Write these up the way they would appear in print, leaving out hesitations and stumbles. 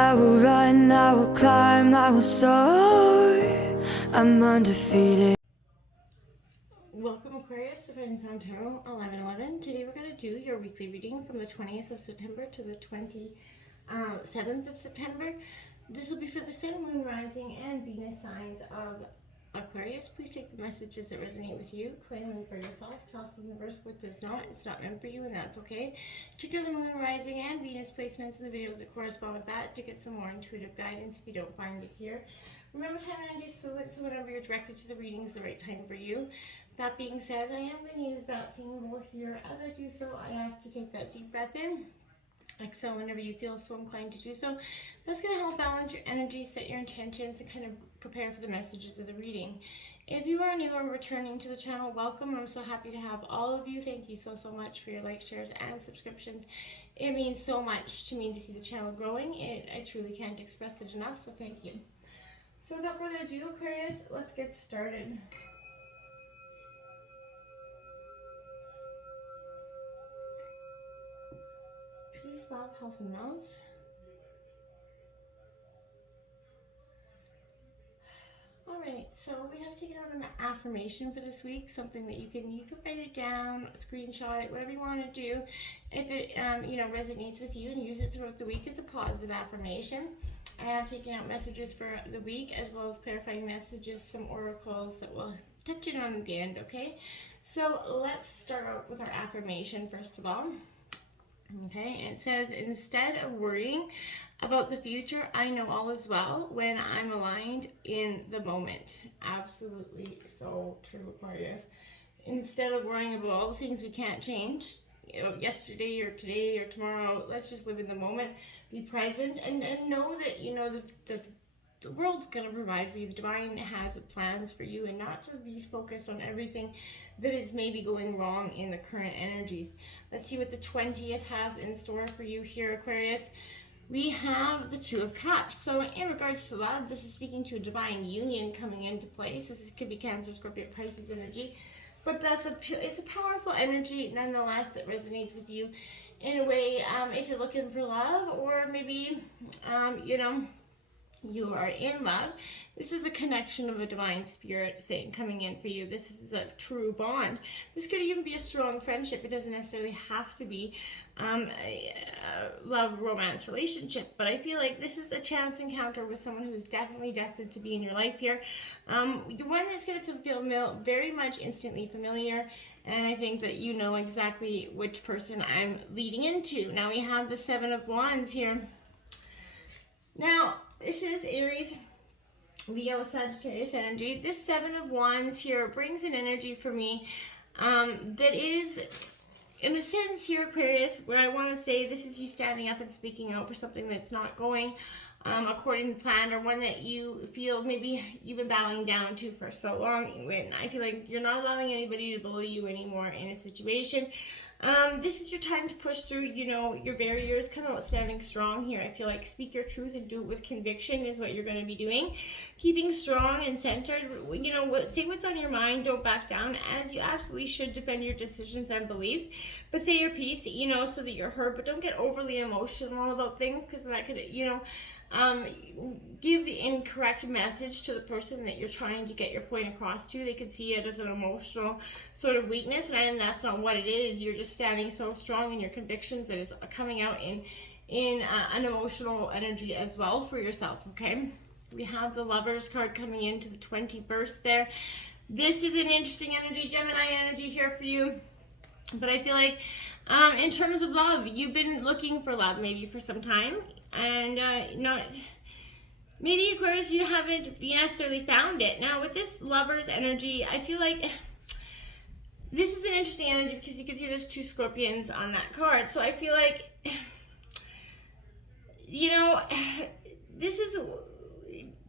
I will run, I will climb, I will soar. I'm undefeated. Welcome Aquarius to Divine Found Tarot 1111. Today we're going to do your weekly reading from the 20th of September to the 27th of September. This will be for the Sun, Moon, Rising, and Venus signs of Aquarius. Please take the messages that resonate with you, claim them for yourself, tell the universe what does not. It's not meant for you, and that's okay. Check out the Moon, Rising, and Venus placements in the videos that correspond with that to get some more intuitive guidance if you don't find it here. Remember, time and energy is fluid, so whenever you're directed to the reading is the right time for you. That being said, I am going to use that symbol here. As I do so, I ask you to take that deep breath in. Exhale whenever you feel so inclined to do so. That's going to help balance your energy, set your intentions, and kind of prepare for the messages of the reading. If you are new or returning to the channel, welcome. I'm so happy to have all of you. Thank you so much for your likes, shares, and subscriptions. It means so much to me to see the channel growing. I truly can't express it enough, so thank you. So without further ado, Aquarius, let's get started. Peace, love, health, and wealth. Alright, so we have taken out an affirmation for this week, something that you can write it down, screenshot it, whatever you want to do. If it resonates with you, and use it throughout the week as a positive affirmation. I have taken out messages for the week as well as clarifying messages, some oracles that we'll touch in on at the end, okay? So let's start out with our affirmation first of all. Okay, it says, instead of worrying about the future, I know all is well when I'm aligned in the moment. Absolutely so true, Aquarius. Instead of worrying about all the things we can't change, yesterday or today or tomorrow, let's just live in the moment, be present, and know that the world's going to provide for you. The divine has plans for you, and not to be focused on everything that is maybe going wrong in the current energies. Let's see what the 20th has in store for you here, Aquarius. We have the Two of Cups. So in regards to love, this is speaking to a divine union coming into place. This could be Cancer, Scorpio, Pisces energy. But it's a powerful energy nonetheless that resonates with you in a way, if you're looking for love, or maybe you are in love. This is a connection of a divine spirit coming in for you. This is a true bond. This could even be a strong friendship. It doesn't necessarily have to be a love, romance relationship, but I feel like this is a chance encounter with someone who's definitely destined to be in your life here. The one that's going to feel very much instantly familiar, and I think that you know exactly which person I'm leading into. Now we have the Seven of Wands here. Now, this is Aries, Leo, Sagittarius energy. This Seven of Wands here brings an energy for me that is, in a sense here, Aquarius, where I want to say this is you standing up and speaking out for something that's not going according to plan, or one that you feel maybe you've been bowing down to for so long. When I feel like you're not allowing anybody to bully you anymore in a situation. This is your time to push through, your barriers, come out standing strong here. I feel like speak your truth and do it with conviction is what you're going to be doing. Keeping strong and centered, say what's on your mind, don't back down, as you absolutely should defend your decisions and beliefs, but say your piece, so that you're heard, but don't get overly emotional about things, because that could, give the incorrect message to the person that you're trying to get your point across to. They could see it as an emotional sort of weakness, and that's not what it is. You're just standing so strong in your convictions that it's coming out in an emotional energy as well for yourself, okay? We have the Lovers card coming into the 21st there. This is an interesting energy, Gemini energy here for you. But I feel like in terms of love, you've been looking for love maybe for some time, and maybe, Aquarius, you haven't necessarily found it. Now with this Lovers energy, I feel like this is an interesting energy because you can see there's two scorpions on that card. So I feel like, this is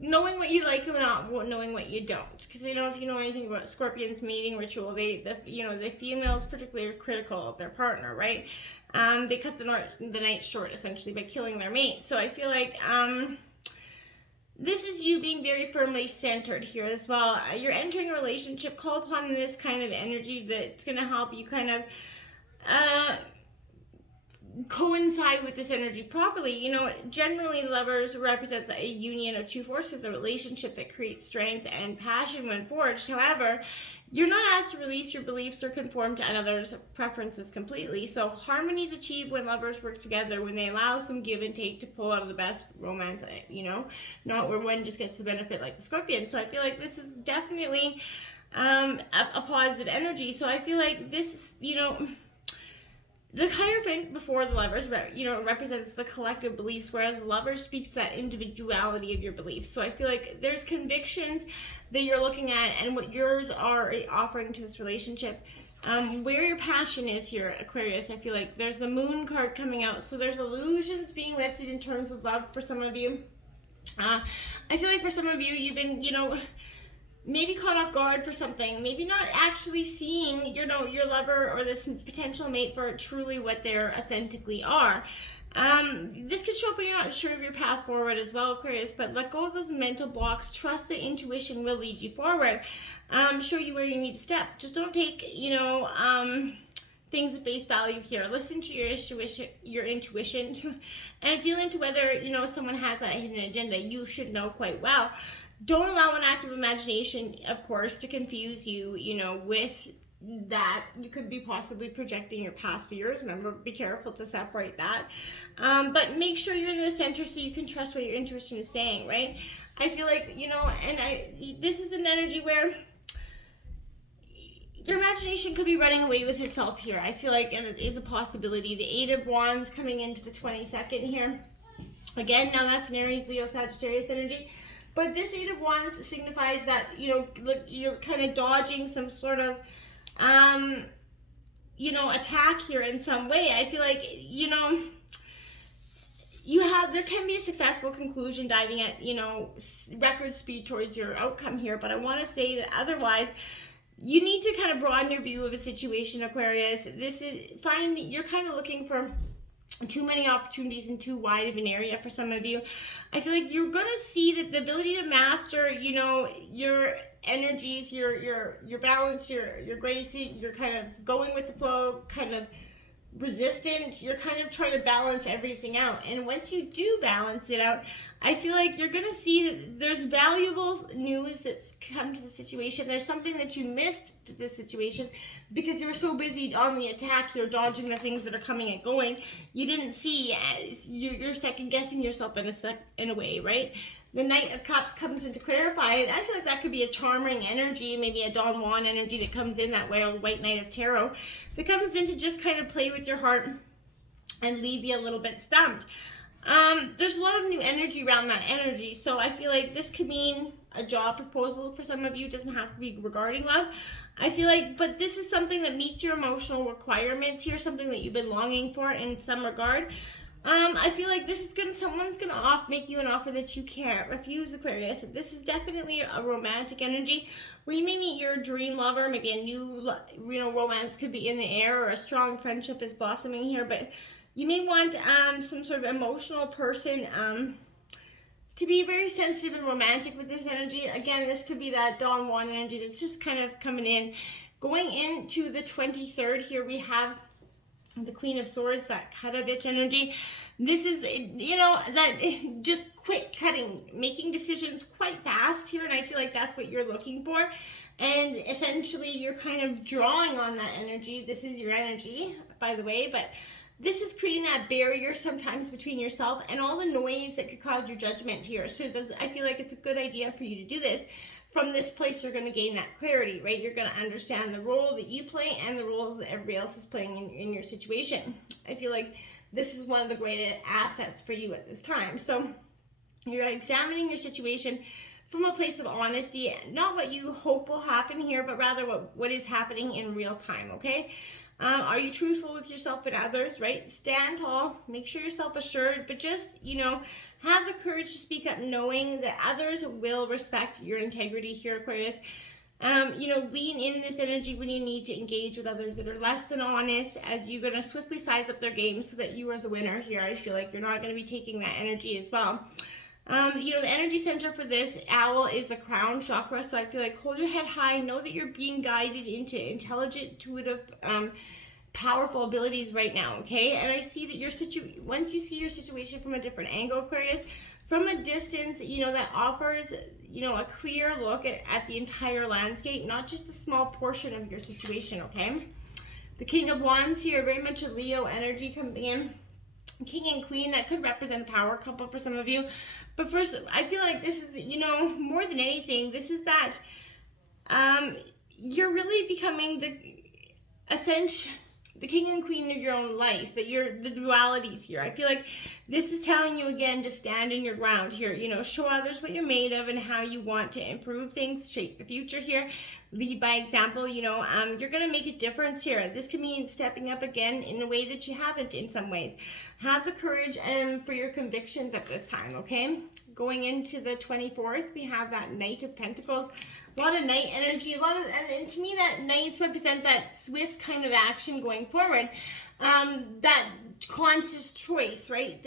knowing what you like and not knowing what you don't. Because if you know anything about Scorpion's mating ritual, the females particularly are critical of their partner, right? They cut the night short essentially by killing their mate. So I feel like this is you being very firmly centered here as well. You're entering a relationship. Call upon this kind of energy that's going to help you kind of coincide with this energy properly. You know, generally lovers represents a union of two forces, a relationship that creates strength and passion when forged. However, you're not asked to release your beliefs or conform to another's preferences completely. So harmony is achieved when lovers work together, when they allow some give and take to pull out of the best romance, you know, not where one just gets the benefit like the Scorpion. So I feel like this is definitely a positive energy. So I feel like this, you know, the Hierophant before the Lovers, you know, represents the collective beliefs, whereas the Lover speaks to that individuality of your beliefs. So I feel like there's convictions that you're looking at and what yours are offering to this relationship. Where your passion is here, Aquarius, I feel like there's the Moon card coming out. So there's illusions being lifted in terms of love for some of you. I feel like for some of you, you've been, you know, maybe caught off guard for something, maybe not actually seeing, you know, your lover or this potential mate for truly what they authentically are. This could show up when you're not sure of your path forward as well, Aquarius, but let go of those mental blocks. Trust that intuition will lead you forward. Show you where you need to step. Just don't take, you know, things at face value here. Listen to your intuition and feel into whether, you know, someone has that hidden agenda. You should know quite well. Don't allow an active imagination, of course, to confuse you, you know, with that. You could be possibly projecting your past fears. Remember, be careful to separate that. But make sure you're in the center so you can trust what your intuition is saying, right? I feel like, you know, and this is an energy where your imagination could be running away with itself here. I feel like it is a possibility. The Eight of Wands coming into the 22nd here. Again, now that's an Aries, Leo, Sagittarius energy. But this Eight of Wands signifies that, you know, look, you're kind of dodging some sort of, you know, attack here in some way. I feel like, you know, there can be a successful conclusion diving at, you know, record speed towards your outcome here. But I want to say that otherwise, you need to kind of broaden your view of a situation, Aquarius. You're kind of looking for too many opportunities in too wide of an area for some of you. I feel like you're going to see that the ability to master, you know, your energies, your balance, your grace, you're kind of going with the flow, kind of resistant. You're kind of trying to balance everything out. And once you do balance it out, I feel like you're going to see that there's valuable news that's come to the situation. There's something that you missed to this situation because you were so busy on the attack. You're dodging the things that are coming and going. You didn't see, as you're second guessing yourself in a way, right? The Knight of Cups comes in to clarify it. I feel like that could be a charming energy, maybe a Don Juan energy that comes in that way, a White Knight of Tarot, that comes in to just kind of play with your heart and leave you a little bit stumped. There's a lot of new energy around that energy, so I feel like this could mean a job proposal for some of you. It doesn't have to be regarding love. I feel like, but this is something that meets your emotional requirements here, something that you've been longing for in some regard. I feel like someone's gonna make you an offer that you can't refuse, Aquarius. This is definitely a romantic energy where you may meet your dream lover. Maybe a new, you know, romance could be in the air, or a strong friendship is blossoming here. But you may want some sort of emotional person to be very sensitive and romantic with this energy. Again, this could be that Don Juan energy that's just kind of coming in. Going into the 23rd here, we have the Queen of Swords, that cut-a-bitch energy. This is, you know, that just quick cutting, making decisions quite fast here, and I feel like that's what you're looking for. And essentially, you're kind of drawing on that energy. This is your energy, by the way, but this is creating that barrier sometimes between yourself and all the noise that could cloud your judgment here. So I feel like it's a good idea for you to do this. From this place, you're going to gain that clarity, right? You're going to understand the role that you play and the roles that everybody else is playing in your situation. I feel like this is one of the greatest assets for you at this time. So you're examining your situation from a place of honesty, not what you hope will happen here, but rather what is happening in real time, okay? Are you truthful with yourself and others, right? Stand tall, make sure you're self-assured, but just, you know, have the courage to speak up knowing that others will respect your integrity here, Aquarius. You know, lean in this energy when you need to engage with others that are less than honest, as you're going to swiftly size up their game so that you are the winner here. I feel like you're not going to be taking that energy as well. You know, the energy center for this owl is the crown chakra, so I feel like hold your head high, know that you're being guided into intelligent, intuitive powerful abilities right now, okay? And I see that once you see your situation from a different angle, Aquarius, from a distance, that offers, a clear look at the entire landscape, not just a small portion of your situation, okay? The King of Wands here, very much a Leo energy coming in. King and Queen, that could represent a power couple for some of you. But first, I feel like this is, more than anything, this is that you're really becoming the king and queen of your own life, that you're the dualities here. I feel like this is telling you again to stand in your ground here, show others what you're made of and how you want to improve things, shape the future here, lead by example. You're going to make a difference here. This could mean stepping up again in a way that you haven't in some ways. Have the courage for your convictions at this time, okay? Going into the 24th, we have that Knight of Pentacles. A lot of Knight energy, and to me that Knights represent that swift kind of action going forward, that conscious choice, right?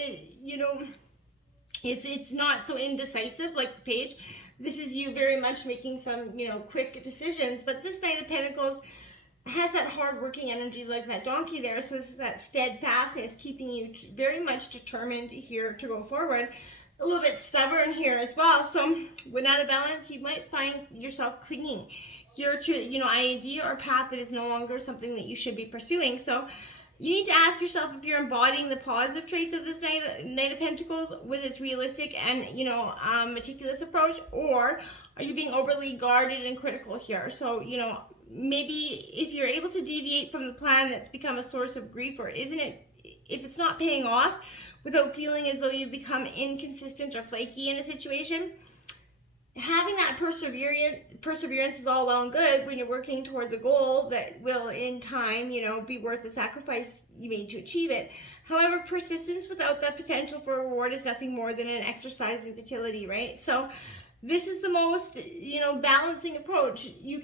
It's not so indecisive like the Page. This is you very much making some, quick decisions, but this Knight of Pentacles has that hard-working energy like that donkey there, so this is that steadfastness keeping you very much determined here to go forward. A little bit stubborn here as well. So when out of balance, you might find yourself clinging here to, idea or path that is no longer something that you should be pursuing. So you need to ask yourself if you're embodying the positive traits of this Knight of Pentacles with its realistic and, meticulous approach, or are you being overly guarded and critical here? So, maybe if you're able to deviate from the plan that's become a source of grief, or if it's not paying off, without feeling as though you've become inconsistent or flaky in a situation, having that perseverance is all well and good when you're working towards a goal that will in time, be worth the sacrifice you made to achieve it. However, persistence without that potential for reward is nothing more than an exercise in futility, right? So this is the most, balancing approach. You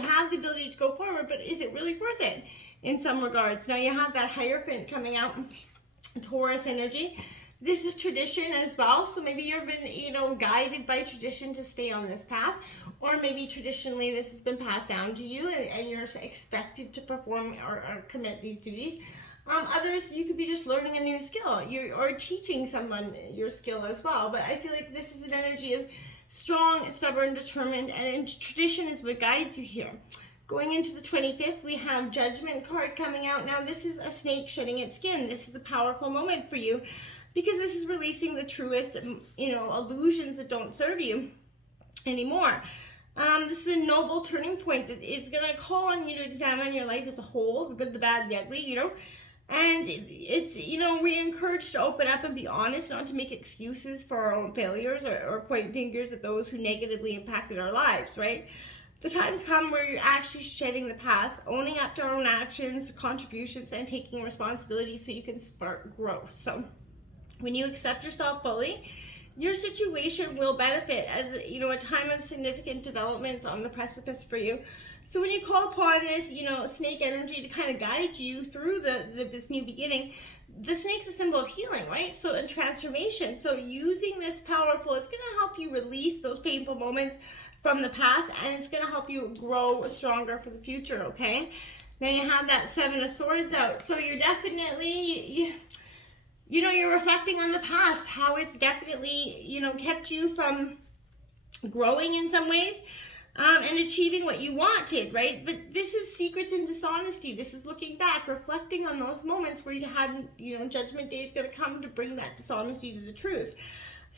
have the ability to go forward, but is it really worth it in some regards? Now you have that Hierophant coming out, Taurus energy. This is tradition as well, so maybe you've been guided by tradition to stay on this path, or maybe traditionally this has been passed down to you and you're expected to perform or commit these duties. Others, you could be just learning a new skill, or teaching someone your skill as well. But I feel like this is an energy of strong, stubborn, determined, and tradition is what guides you here. Going into the 25th, we have Judgment card coming out. Now, this is a snake shedding its skin. This is a powerful moment for you because this is releasing the truest, illusions that don't serve you anymore. This is a noble turning point that is going to call on you to examine your life as a whole, the good, the bad, the ugly, And it's, we're encouraged to open up and be honest, not to make excuses for our own failures or point fingers at those who negatively impacted our lives, right? The times come where you're actually shedding the past, owning up to our own actions, contributions, and taking responsibility so you can spark growth. So when you accept yourself fully, your situation will benefit as, a time of significant developments on the precipice for you. So when you call upon this, snake energy to kind of guide you through this new beginning, the snake's a symbol of healing, right? So, and transformation. So using this powerful, it's going to help you release those painful moments from the past, and it's going to help you grow stronger for the future, okay? Now you have that Seven of Swords out. So you're definitely, you're reflecting on the past, how it's definitely, kept you from growing in some ways, and achieving what you wanted, right? But this is secrets and dishonesty. This is looking back, reflecting on those moments where you had, Judgment Day is going to come to bring that dishonesty to the truth.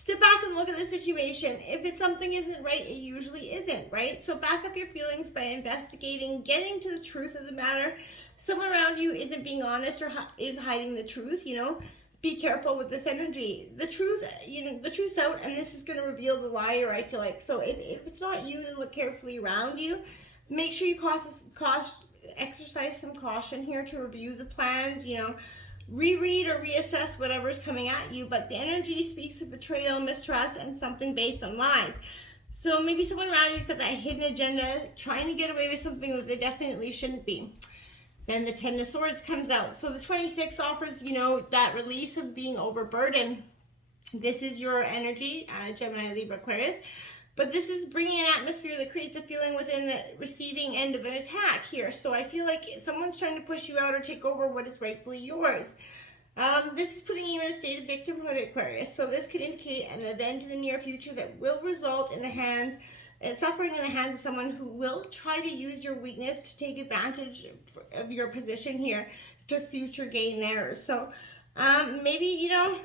Sit back and look at the situation. If it's something isn't right, it usually isn't, right? So back up your feelings by investigating, getting to the truth of the matter. Someone around you isn't being honest or is hiding the truth, Be careful with this energy. The truth, the truth's out, and this is going to reveal the liar, I feel like. So if it's not you, then look carefully around you. Make sure you exercise some caution here to review the plans, reread or reassess whatever's coming at you. But the energy speaks of betrayal, mistrust, and something based on lies. So maybe someone around you's got that hidden agenda, trying to get away with something that they definitely shouldn't be. Then the Ten of Swords comes out. So the 26 offers, that release of being overburdened. This is your energy, Gemini, Libra, Aquarius. But this is bringing an atmosphere that creates a feeling within the receiving end of an attack here. So I feel like someone's trying to push you out or take over what is rightfully yours. This is putting you in a state of victimhood, Aquarius. So this could indicate an event in the near future that will result in suffering in the hands of someone who will try to use your weakness to take advantage of your position here to future gain theirs. So maybe, you know,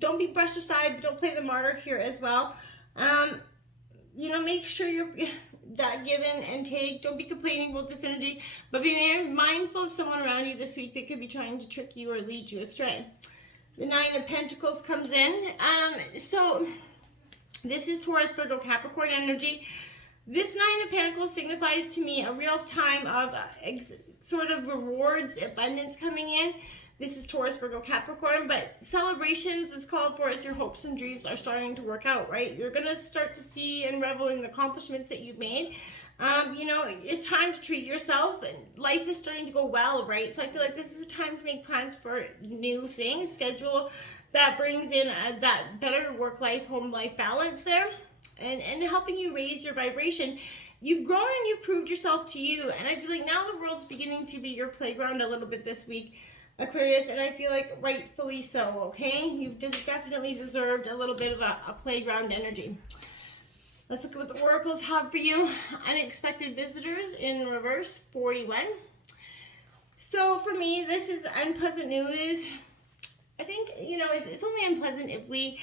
don't be brushed aside, but don't play the martyr here as well. You know, make sure you're that give and take. Don't be complaining about this energy, but be mindful of someone around you this week that could be trying to trick you or lead you astray. The Nine of Pentacles comes in. So this is Taurus, Virgo, Capricorn energy. This Nine of Pentacles signifies to me a real time of sort of rewards, abundance coming in. This is Taurus, Virgo, Capricorn, but celebrations is called for as your hopes and dreams are starting to work out, right? You're going to start to see and revel in the accomplishments that you've made. You know, it's time to treat yourself, and life is starting to go well, right? So I feel like this is a time to make plans for new things, schedule that brings in that better work-life, home-life balance there, and helping you raise your vibration. You've grown and you've proved yourself to you, and I feel like now the world's beginning to be your playground a little bit this week, Aquarius, and I feel like rightfully so, okay? You've definitely deserved a little bit of a playground energy. Let's look at what the oracles have for you. Unexpected visitors in reverse, 41. So for me, this is unpleasant news. I think, you know, it's only unpleasant if we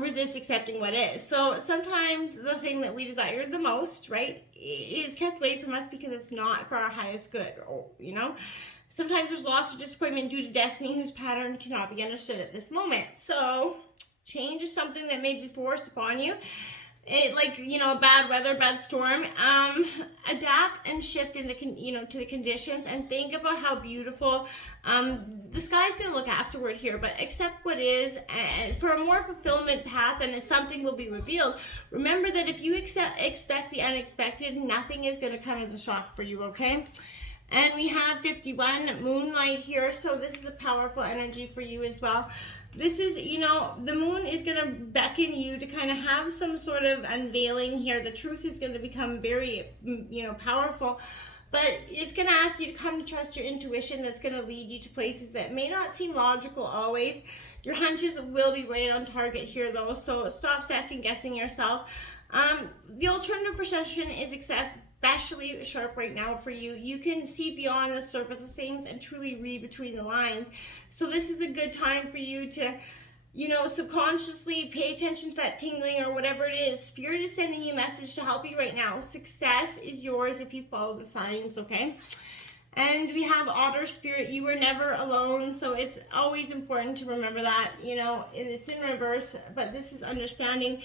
resist accepting what is. So sometimes the thing that we desire the most, right, is kept away from us because it's not for our highest good, you know? Sometimes there's loss or disappointment due to destiny whose pattern cannot be understood at this moment. So change is something that may be forced upon you. Like, you know, bad weather, bad storm. Adapt and shift in to the conditions, and think about how beautiful the sky's going to look afterward here. But accept what is, and for a more fulfillment path, and something will be revealed. Remember that if you expect the unexpected, nothing is going to come as a shock for you, okay? And we have 51, moonlight here, so this is a powerful energy for you as well. This is, you know, the moon is going to beckon you to kind of have some sort of unveiling here. The truth is going to become very, you know, powerful. But it's going to ask you to come to trust your intuition. That's going to lead you to places that may not seem logical always. Your hunches will be right on target here, though, so stop second guessing yourself. The alternative perception is especially sharp right now for you. You can see beyond the surface of things and truly read between the lines. So this is a good time for you to, you know, subconsciously pay attention to that tingling or whatever it is. Spirit is sending you a message to help you right now. Success is yours if you follow the signs, okay? And we have Otter Spirit. You were never alone, so it's always important to remember that, you know, it's in reverse, but this is understanding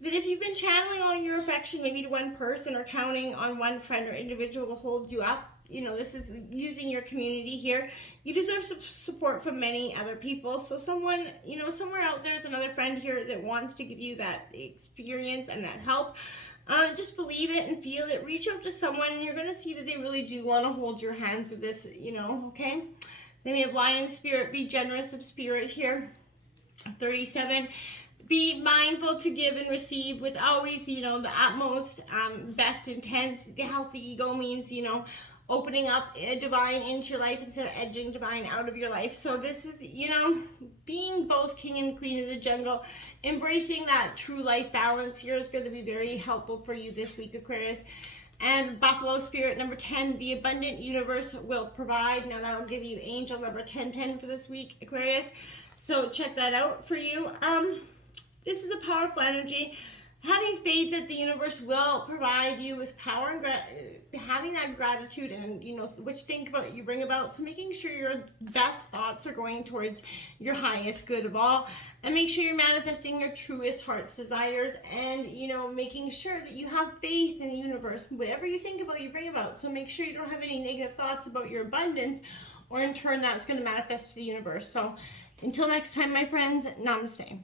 that if you've been channeling all your affection maybe to one person or counting on one friend or individual to hold you up, you know, this is using your community here. You deserve support from many other people. So someone, you know, somewhere out there is another friend here that wants to give you that experience and that help. Just believe it and feel it. Reach out to someone and you're going to see that they really do want to hold your hand through this, you know, okay? Then we have Lion Spirit. Be generous of spirit here. 37. Be mindful to give and receive with always, you know, the utmost best intents. The healthy ego means, you know, opening up divine into your life instead of edging divine out of your life. So this is, you know, being both king and queen of the jungle, embracing that true life balance here is going to be very helpful for you this week, Aquarius. And Buffalo Spirit number 10, the abundant universe will provide. Now that'll give you angel number 1010 for this week, Aquarius. So check that out for you. This is a powerful energy. Having faith that the universe will provide you with power and having that gratitude and, you know, which you bring about. So making sure your best thoughts are going towards your highest good of all, and make sure you're manifesting your truest heart's desires, and, you know, making sure that you have faith in the universe. Whatever you think about, you bring about. So make sure you don't have any negative thoughts about your abundance, or in turn that's going to manifest to the universe. So until next time, my friends, namaste.